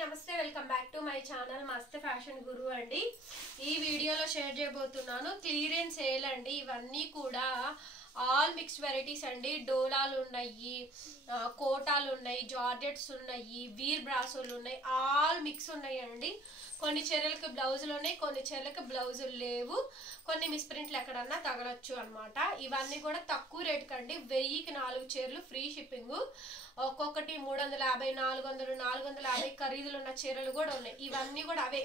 నమస్తే welcome back to my channel మస్త్ fashion గురు అండి. ఈ వీడియోలో షేర్ చేయబోతున్నాను క్లియరెన్స్ సేల్ అండి. ఇవన్నీ కూడా ఆల్ మిక్స్ వెరైటీస్ అండి. డోలాలు ఉన్నాయి, కోటాలు ఉన్నాయి, జార్జెట్స్ ఉన్నాయి, వీర్ బ్రాసోలు ఉన్నాయి, ఆల్ మిక్స్ ఉన్నాయి అండి. కొన్ని చీరలకు బ్లౌజులు ఉన్నాయి, కొన్ని చీరలకు బ్లౌజులు లేవు, కొన్ని మిస్ప్రింట్లు ఎక్కడన్నా తగలొచ్చు అనమాట. ఇవన్నీ కూడా తక్కువ రేట్ కండి. 1000కి 4 చీరలు ఫ్రీ షిప్పింగ్. ఒక్కొక్కటి 350, 400, 450 ఖరీదులు ఉన్న చీరలు కూడా ఉన్నాయి. ఇవన్నీ కూడా అవే.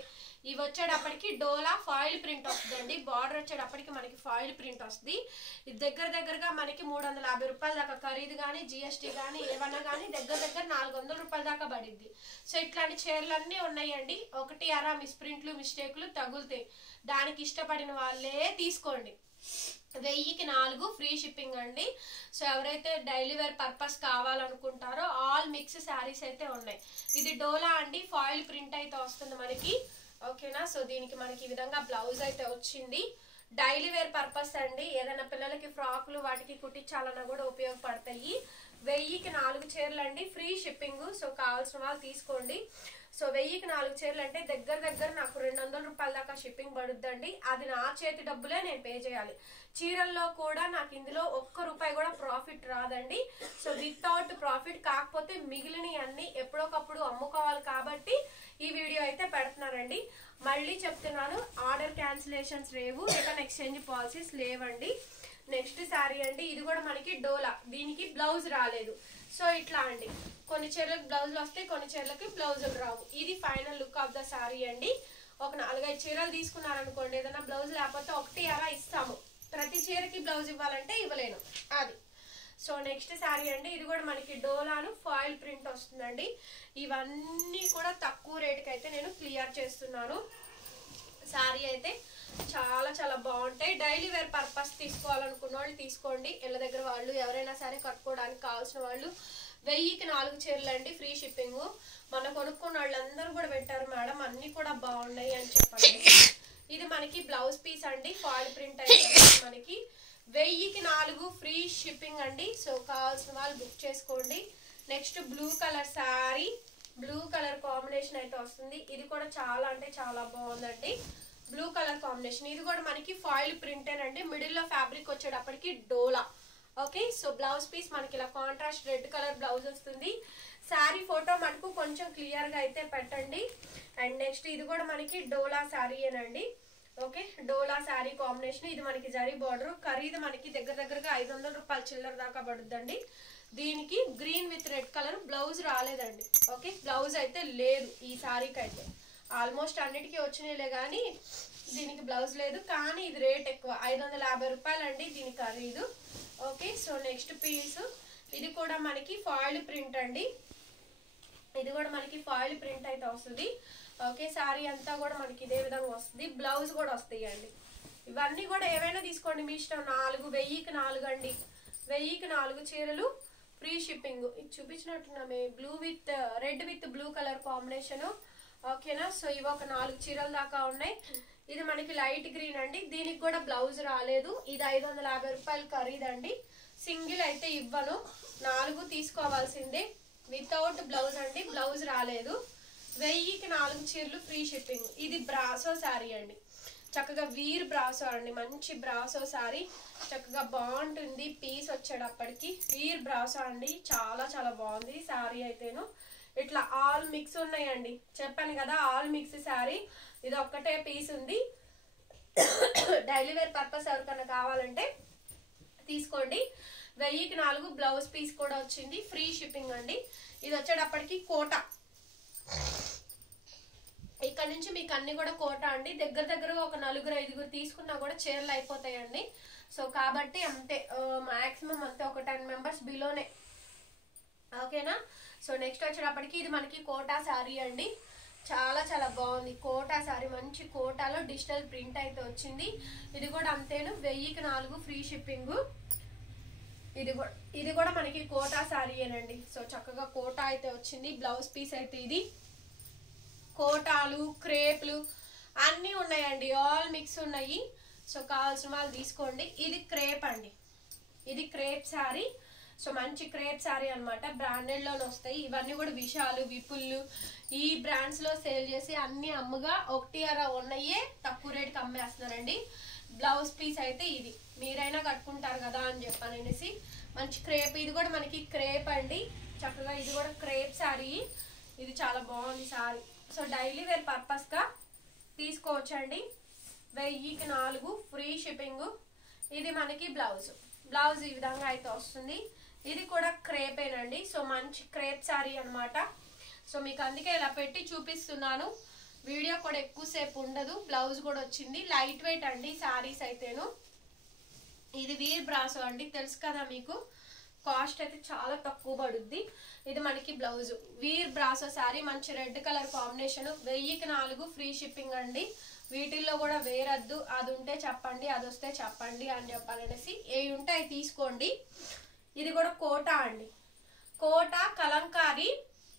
ఇవి వచ్చేటప్పటికి డోలా ఫాయిల్ ప్రింట్ వస్తుందండి. బార్డర్ వచ్చేటప్పటికి మనకి ఫాయిల్ ప్రింట్ వస్తుంది. ఇది దగ్గరగా మనకి 350 రూపాయల దాకా ఖరీదు కానీ, జిఎస్టీ కానీ ఏమన్నా కానీ దగ్గర 400 రూపాయల దాకా పడిద్ది. సో ఇట్లాంటి చీరలన్నీ ఉన్నాయండి. ఒకటి అరా మిస్ప్రింట్లు మిస్టేక్లు తగులుతాయి. దానికి ఇష్టపడిన వాళ్ళే తీసుకోండి. 1000కి 4 ఫ్రీ షిప్పింగ్ అండి. సో ఎవరైతే డైలీ వేర్ పర్పస్ కావాలనుకుంటారో ఆల్ మిక్స్ శారీస్ అయితే ఉన్నాయి. ఇది డోలా అండి, ఫాయిల్ ప్రింట్ అయితే వస్తుంది మనకి. ఓకేనా. సో దీనికి మనకి ఈ విధంగా బ్లౌజ్ అయితే వచ్చింది. డైలీ వేర్ పర్పస్ అండి. ఏదైనా పిల్లలకి ఫ్రాక్లు వాటికి కుట్టించాలన్నా కూడా ఉపయోగపడతాయి. 1000కి 4 చీరలు అండి, ఫ్రీ షిప్పింగ్. సో కావాల్సిన వాళ్ళు తీసుకోండి. సో 1000కి 4 చీరలు అంటే దగ్గర నాకు 200 రూపాయల దాకా షిప్పింగ్ పడుద్దండి. అది నా చేతి డబ్బులే నేను పే చేయాలి. చీరల్లో కూడా నాకు ఇందులో ₹1 కూడా ప్రాఫిట్ రాదండి. So without profit. కాకపోతే మిగిలినవి అన్ని ఎప్పుడొకప్పుడు అమ్ముకోవాలి కాబట్టి ఈ వీడియో అయితే పెడుతున్నానండి. మళ్ళీ చెప్తున్నాను, ఆర్డర్ క్యాన్సిలేషన్స్ లేవు, రిటర్న్ ఎక్స్చేంజ్ పాలసీస్ లేవండి. నెక్స్ట్ శారీ అండి. ఇది కూడా మనకి డోలా. దీనికి బ్లౌజ్ రాలేదు. సో ఇట్లా అండి, కొన్ని చీరలకు బ్లౌజులు వస్తాయి, కొన్ని చీరలకి బ్లౌజులు రావు. ఇది final look of the sari అండి. ఒక 4-5 చీరలు తీసుకున్నారనుకోండి, ఏదైనా బ్లౌజ్ లేకపోతే ఒకటి అలా ఇస్తాము. ప్రతి చీరకి బ్లౌజ్ ఇవ్వాలంటే ఇవ్వలేను అది. సో నెక్స్ట్ శారీ అండి. ఇది కూడా మనకి డోలాను ఫాయిల్ ప్రింట్ వస్తుందండి. ఇవన్నీ కూడా తక్కువ రేటుకి అయితే నేను క్లియర్ చేస్తున్నాను. శారీ అయితే చాలా బాగుంటాయి. డైలీ వేర్ పర్పస్ తీసుకోవాలనుకున్న వాళ్ళు తీసుకోండి. ఇళ్ళ దగ్గర వాళ్ళు ఎవరైనా సరే కట్టుకోవడానికి కావాల్సిన వాళ్ళు 1000కి 4 చీరలు అండి, ఫ్రీ షిప్పింగ్. మన కొనుక్కున్న వాళ్ళందరూ కూడా పెట్టారు మేడం అన్ని కూడా బాగున్నాయి అని చెప్పండి. ఇది మనకి బ్లౌజ్ పీస్ అండి, ఫాయిల్ ప్రింట్ అయితే మనకి 1000కి 4 ఫ్రీ షిప్పింగ్ అండి. సో కావాల్సిన వాళ్ళు బుక్ చేసుకోండి. Next blue colour sari, blue colour combination అయితే వస్తుంది. ఇది కూడా చాలా అంటే చాలా బాగుందండి. Blue colour combination. ఇది కూడా మనకి ఫాయిల్ ప్రింటేనండి. మిడిల్ లో ఫ్యాబ్రిక్ వచ్చేటప్పటికి డోలా. ఓకే. సో బ్లౌజ్ పీస్ మనకి ఇలా కాంట్రాస్ట్ రెడ్ కలర్ బ్లౌజ్ వస్తుంది. శారీ ఫోటో మనకు కొంచెం క్లియర్ గా అయితే పెట్టండి. అండ్ నెక్స్ట్ ఇది కూడా మనకి డోలా శారీ ఏనండి. ఓకే. డోలా శారీ కాంబినేషన్. ఇది మనకి జరీ బార్డర్. ఖరీదు మనకి దగ్గరగా 500 రూపాయల చిల్లర దాకా పడుద్దండి. దీనికి green with red colour blouse రాలేదండి. ఓకే. బ్లౌజ్ అయితే లేదు ఈ శారీకి అయితే. ఆల్మోస్ట్ అన్నిటికీ వచ్చినాయిలే కానీ దీనికి బ్లౌజ్ లేదు. కానీ ఇది రేట్ ఎక్కువ, 550 రూపాయలు అండి దీని ఖరీదు. ఓకే. So next piece. ఇది కూడా మనకి ఫాయిల్ ప్రింట్ అండి. ఇది కూడా మనకి ఫాయిల్ ప్రింట్ అయితే వస్తుంది. ఓకే. శారీ అంతా కూడా మనకి ఇదే విధంగా వస్తుంది. బ్లౌజ్ కూడా వస్తాయి అండి. ఇవన్నీ కూడా ఏవైనా తీసుకోండి మీ ఇష్టం. 1000కి 4 అండి. 1000కి 4 చీరలు ఫ్రీ షిప్పింగ్. ఇది చూపించినట్టున్నామే blue with red with blue colour combination. ఓకేనా. సో ఇవి ఒక 4 చీరల దాకా ఉన్నాయి. ఇది మనకి లైట్ గ్రీన్ అండి. దీనికి కూడా బ్లౌజ్ రాలేదు. ఇది 550 రూపాయలు ఖరీదండి. సింగిల్ అయితే ఇవ్వను, 4 తీసుకోవాల్సిందే వితౌట్ బ్లౌజ్ అండి. బ్లౌజ్ రాలేదు. 1000కి 4 చీరలు ఫ్రీ షిప్పింగ్. ఇది బ్రాసో శారీ అండి. చక్కగా వీర్ బ్రాసో అండి. మంచి బ్రాసో శారీ, చక్కగా బాగుంటుంది. పీస్ వచ్చేటప్పటికి వీర్ బ్రాసో అండి. చాలా బాగుంది శారీ అయితేను. ఇట్లా ఆల్ మిక్స్ ఉన్నాయండి. చెప్పాను కదా ఆల్ మిక్స్ శారీ. ఇది ఒక్కటే పీస్ ఉంది. డైలీ వేర్ పర్పస్ ఎవరికైనా కావాలంటే తీసుకోండి. 1000కి 4 బ్లౌజ్ పీస్ కూడా వచ్చింది. ఫ్రీ షిప్పింగ్ అండి. ఇది వచ్చేటప్పటికి కోట. ఇక్కడ నుంచి మీకు అన్ని కూడా కోట అండి. దగ్గరగా ఒక 4-5 తీసుకున్నా కూడా చీరలు అయిపోతాయండి. సో కాబట్టి అంతే, మాక్సిమం అంతే ఒక 10 మెంబర్స్ బిలోనే. ఓకేనా. సో నెక్స్ట్ వచ్చేటప్పటికి ఇది మనకి కోటా శారీ అండి. చాలా బాగుంది కోటా శారీ. మంచి కోటాలో డిజిటల్ ప్రింట్ అయితే వచ్చింది. ఇది కూడా అంతేను, 1000కి 4 ఫ్రీ షిప్పింగ్. ఇది కూడా మనకి కోటా శారీ ఏనండి. సో చక్కగా కోటా అయితే వచ్చింది. బ్లౌజ్ పీస్ అయితే ఇది. కోటాలు క్రేప్లు అన్నీ ఉన్నాయండి. ఆల్ మిక్స్ ఉన్నాయి. సో కావాల్సిన వాళ్ళు తీసుకోండి. ఇది క్రేప్ అండి. ఇది క్రేప్ శారీ. సో మంచి క్రేప్ శారీ అనమాట, బ్రాండెడ్లోనే వస్తాయి. ఇవన్నీ కూడా విశాలు, విపుల్ ఈ బ్రాండ్స్లో సేల్ చేసి అన్ని అమ్ముగా ఒకటి అర ఉన్నాయే తక్కువ రేట్కి అమ్మేస్తున్నారండి. బ్లౌజ్ పీస్ అయితే ఇది మీరైనా కట్టుకుంటారు కదా అని చెప్పనేసి మంచి క్రేప్, ఇది కూడా మనకి క్రేప్ అండి చక్కగా. ఇది కూడా క్రేప్ శారీ, ఇది చాలా బాగుంది శారీ. సో డైలీ వేర్ పర్పస్గా తీసుకోవచ్చండి. 1000కి 4 ఫ్రీ షిప్పింగ్. ఇది మనకి బ్లౌజ్ ఈ విధంగా అయితే వస్తుంది. ఇది కూడా క్రేపేనండి. సో మంచి క్రేప్ శారీ అనమాట. సో మీకు అందుకే ఇలా పెట్టి చూపిస్తున్నాను, వీడియో కూడా ఎక్కువసేపు ఉండదు. బ్లౌజ్ కూడా వచ్చింది, లైట్ వెయిట్ అండి శారీస్ అయితేను. ఇది వీర్ బ్రాసో అండి, తెలుసు కదా మీకు, కాస్ట్ అయితే చాలా తక్కువ పడుద్ది. ఇది మనకి బ్లౌజ్, వీర్ బ్రాసో శారీ, మంచి రెడ్ కలర్ కాంబినేషన్. 1000కి 4 ఫ్రీ షిప్పింగ్ అండి. వీటిల్లో కూడా వేరద్దు, అది ఉంటే చెప్పండి, అది వస్తే చెప్పండి అని చెప్పాలనేసి ఏవి ఉంటే అవి తీసుకోండి. ఇది కూడా కోటా అండి, కోటా కలంకారీ,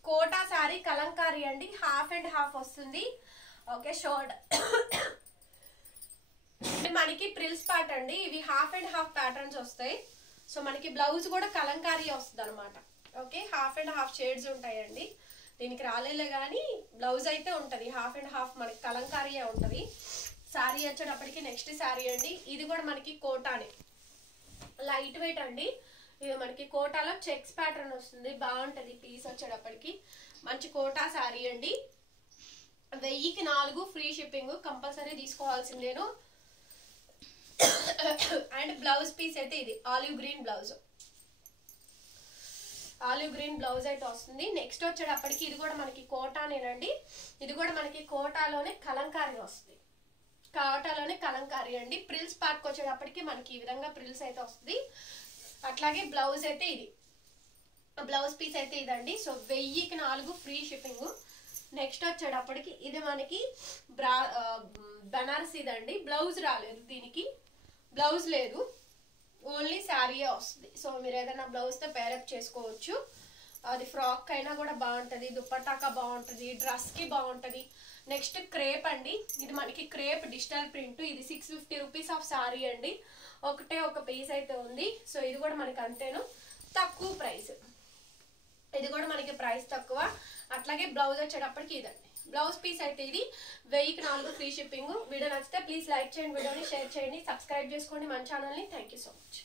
కోటా శారీ కలంకారీ అండి. హాఫ్ అండ్ హాఫ్ వస్తుంది. ఓకే, షోల్డర్ మనకి ప్రిల్స్ పార్ట్ అండి. ఇవి హాఫ్ అండ్ హాఫ్ ప్యాటర్న్స్ వస్తాయి. సో మనకి బ్లౌజ్ కూడా కలంకారీ వస్తుంది అనమాట. Okay, half and half shades ఉంటాయండి. దీనికి రాలేలే కానీ బ్లౌజ్ అయితే ఉంటుంది, హాఫ్ అండ్ హాఫ్ మనకి కలంకారీయే ఉంటుంది. శారీ వచ్చేటప్పటికి నెక్స్ట్ శారీ అండి. ఇది కూడా మనకి కోటానే, లైట్ వెయిట్ అండి. ఇది మనకి కోటాలో చెక్స్ ప్యాటర్న్ వస్తుంది, బాగుంటుంది పీస్ వచ్చేటప్పటికి. మంచి కోటా శారీ అండి. 1000కి 4 ఫ్రీ షిప్పింగ్, కంపల్సరీ తీసుకోవాల్సిందేను. అండ్ బ్లౌజ్ పీస్ అయితే ఇది ఆలివ్ గ్రీన్ బ్లౌజ్ అయితే వస్తుంది. నెక్స్ట్ వచ్చేటప్పటికి ఇది కూడా మనకి కోటానేనండి. ఇది కూడా మనకి కోటాలోనే కలంకారీ వస్తుంది, కోటాలోనే కలంకారీ అండి. ప్రిల్స్ పార్ట్కి వచ్చేటప్పటికి మనకి ఈ విధంగా ప్రిల్స్ అయితే వస్తుంది. అట్లాగే బ్లౌజ్ అయితే ఇది, బ్లౌజ్ పీస్ అయితే ఇదండి. సో 1000కి 4 ఫ్రీ షిప్పింగ్. నెక్స్ట్ వచ్చేటప్పటికి ఇది మనకి బనారస్ ఇదండి. బ్లౌజ్ రాలేదు, దీనికి బ్లౌజ్ లేదు, ఓన్లీ శారీయే వస్తుంది. సో మీరు ఏదైనా బ్లౌజ్తో పేరప్ చేసుకోవచ్చు. అది ఫ్రాక్ అయినా కూడా బాగుంటుంది, దుప్పటాకా బాగుంటుంది, డ్రెస్కి బాగుంటుంది. నెక్స్ట్ క్రేప్ అండి. ఇది మనకి క్రేప్ డిజిటల్ ప్రింట్. ఇది 650 రూపీస్ ఆఫ్ శారీ అండి. ఒకటే ఒక పీస్ అయితే ఉంది. సో ఇది కూడా మనకి అంతేను, తక్కువ ప్రైస్. ఇది కూడా మనకి ప్రైస్ తక్కువ. అట్లాగే బ్లౌజ్ వచ్చేటప్పటికి ఇదండి, బ్లౌజ్ పీస్ అయితే ఇది 1000కి 4 ఫ్రీ షిప్పింగ్. వీడియో నచ్చితే ప్లీజ్ లైక్ చేయండి, వీడియోని షేర్ చేయండి, సబ్స్క్రైబ్ చేసుకోండి మన ఛానల్ని. Thank you so much.